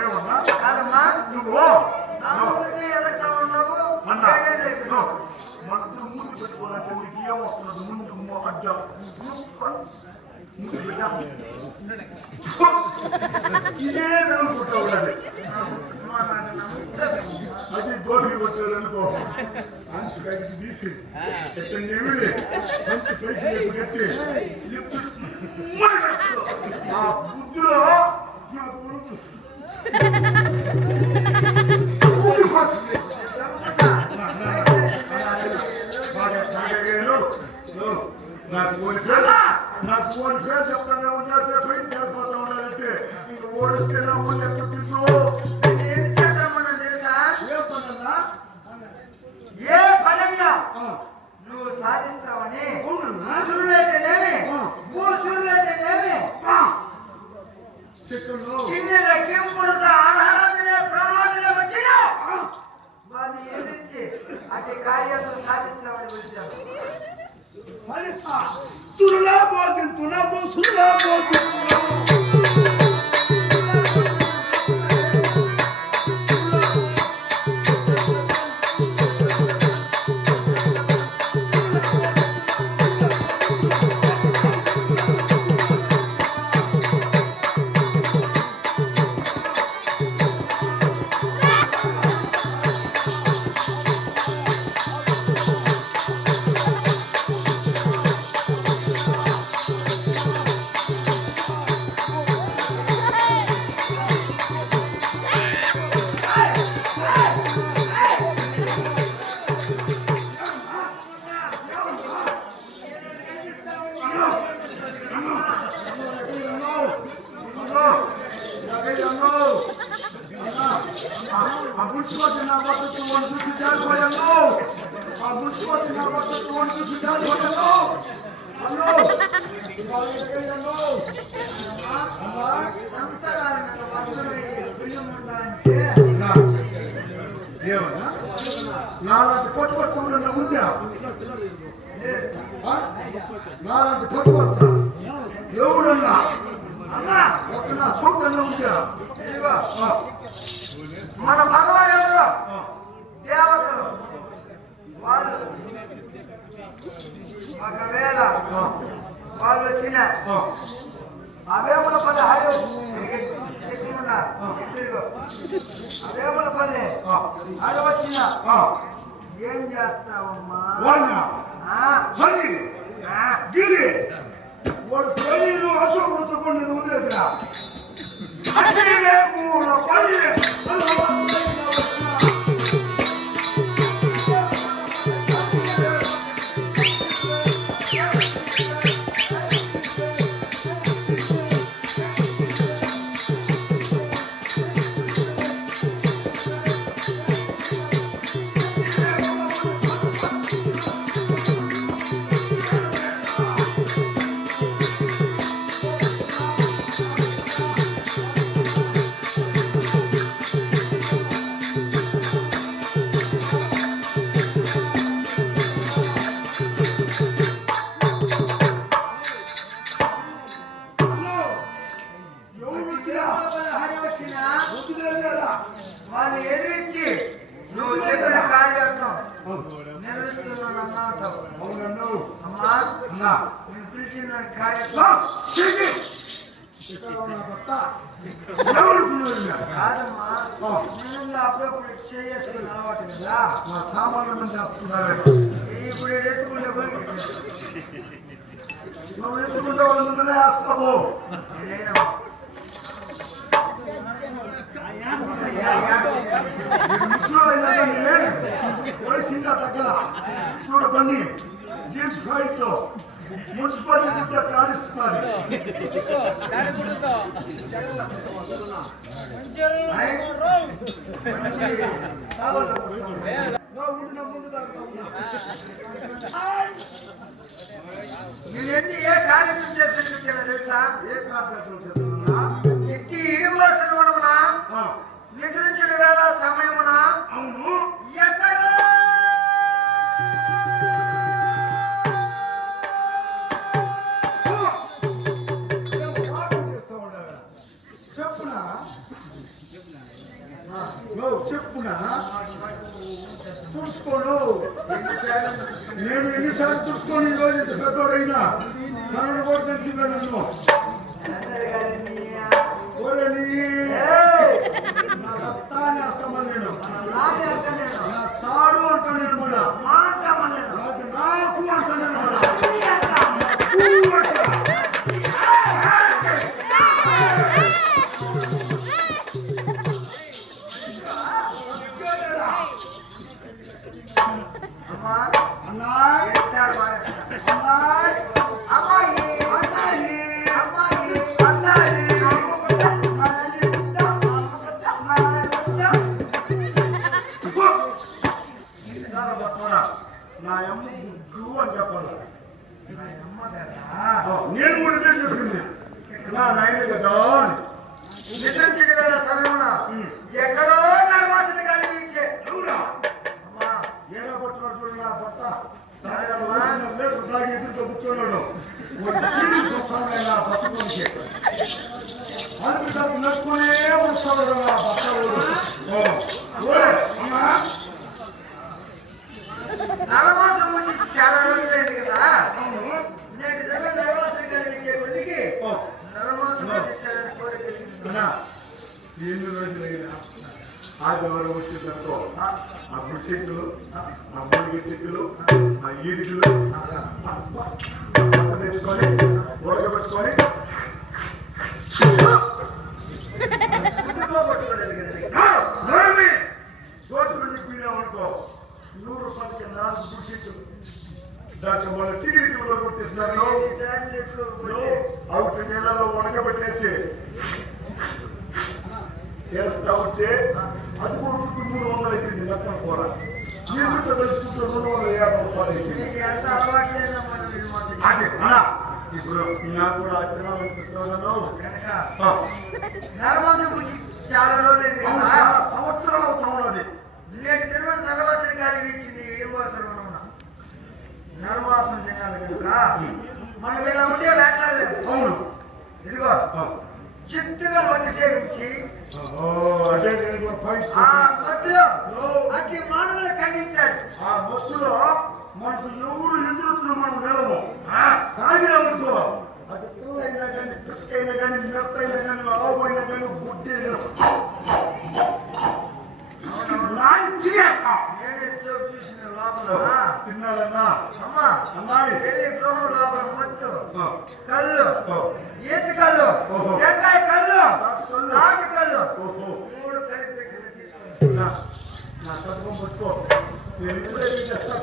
ఏమన్నా కాదమ్మా, నువ్వు. మనసు ముందు పెట్టుకోవాలంటే నీకు ఏం వస్తున్నది ముందు అడ్డ ముందు పెట్టా. ఇదే అనుకుంటావు అది అమ్మా, నాకు నమ్ముతుంది. అది గోపి వచ్చాడు అనుకో మంచి పైకి తీసి ఎక్కడ నివిడి మంచి పైకి లేపు కట్టి లిఫ్ట్ ఆ బుద్ధిలో నాకు ఉడుకు. ఊడిపోతుంది. బాగా తాగేగాను. ఓ, నాకు ఓడి పేరు చెప్తానే ఉంటే బయట వెళ్ళిపోతా ఉన్నారంటే ఇంక ఓడిస్తే నా పుట్టిందో నేను ఏం ఆ, నువ్వు సాధిస్తావని. సురులైతేనేమి? ఆరాధనే వచ్చినా వారిని ఎదిరించి అతి కార్యాలను సాధిస్తామని వచ్చాను ¡Sale, pa! ¡Surlamo, agentonamo! చూసి జారిపోయాను హలో సంసారాల మీద వస్తువులై పుణ్యం ఉండాలంటే ఏమన్నా నాలాంటి పట్టు పట్టుకున్న ఉందా నాలాంటి పట్టు పడతా ఎవడన్నా? అమ్మా ఒక నా సొంతంగా ఉందా? మన భగవానుడు ఆ, దేవతలు వాళ్ళు ఒకవేళ వాళ్ళు వచ్చిన. అవేముల ఎక్కువ ఇదిగో. అవేముల ఆ, ఆడు వచ్చిన. ఏం చేస్తావమ్మా? వాడు పెళ్ళిళ్ళు అశోకుడితో కొన్ని వదిలేదురా. கதிரிலே மூணு பள்ளி. వచ్చిన వాళ్ళని ఎదిరించి నువ్వు చెప్పిన కార్యార్థం అమ్మా నేను పిలిచిన కార్యక్రమం కాదమ్మా అప్పుడప్పుడు చేసుకుని అలవాటు కదా. మా సామాన్లు చేస్తున్నారు ఇప్పుడు ఎత్తుకుంటే పోయి నువ్వు ఎత్తుకుంటే వాళ్ళు ముందునే వయసు ఇంకా తగ్గల చూడు కొన్ని జీన్స్ ప్యాంట్ మున్సిపాలిటీ తిట్టే ఆడిస్తున్నారు నేను ఏ కార్యక్రమం చేస్తున్నా తెలుసా ఏ కార్యక్రమం చెప్తున్నా ఇంటి ఇడిమోసిన మనమునా వికరించడు వేళ సమయమున నేను ఎన్నిసార్లు తుడుచుకోను? ఈరోజు ఇంత పెద్దోడైనా. తనను కూడా తగ్గిపోయాను నా తాగి ఎదురుతో కూర్చున్నాడు. వాడి ఫీలింగ్స్ వస్తాను నడుచుకునే వస్తాడు అమ్మా. ఆదివారం వచ్చేటప్పుడు ఆ గుడిసెక్కులు ఆ మూలిగి తిక్కులు ఆ ఈడికులు తెచ్చుకొని ఉడకబెట్టుకొని. ఆ, పీడామనుకో నూరు రూపాయలకి నాలుగు దాంట్లో వాళ్ళ కూడా తెచ్చుకోకపోతే. అవుట్ నీళ్ళలో ఉడకబెట్టేసి వేస్తా ఉంటే అది కూడా చుట్టూ మూడు వందలు అయిపోయింది మెత్తన కూర కలిసి చుట్టూ రెండు వందల యాభై రూపాయలు అయిపోయింది. అది ఇప్పుడు నాకు కూడా నడవాల్సిన గురించి చాలా చాలా సంవత్సరాలు అవుతా ఉన్నది నేటి తిరుమల నడవాల్సిన గాలి వీచింది ఇడిపోసరం నడవాల్సిన జనాలు కనుక మనం ఇలా ఉంటే మాట్లాడలేదు. అవును. ఇదిగో ఆ, చిత్తుగా మట్టి సేవించి ఓ, అదే నేను కూడా పాయింట్ ఆ మధ్యలో ఓ, అట్టి మానవులు ఖండించాలి ఆ బస్సులో మనకు ఎవరు ఎదురొచ్చిన మనం నిలము తాగినామనుకో అది పుల్లైనా కానీ పిసకైనా కానీ మెత్తైనా కానీ ఆవు అయినా కానీ గుడ్డి పిసికి చూసిన లోపల తిన్నాడన్నా అమ్మా అమ్మాయి వెళ్ళి గృహం లోపల మత్తు కళ్ళు ఆ, కళ్ళు కళ్ళు నాటి కళ్ళు మూడు కలిపి నా నా పట్టుకో నేను ఇప్పుడే చేస్తా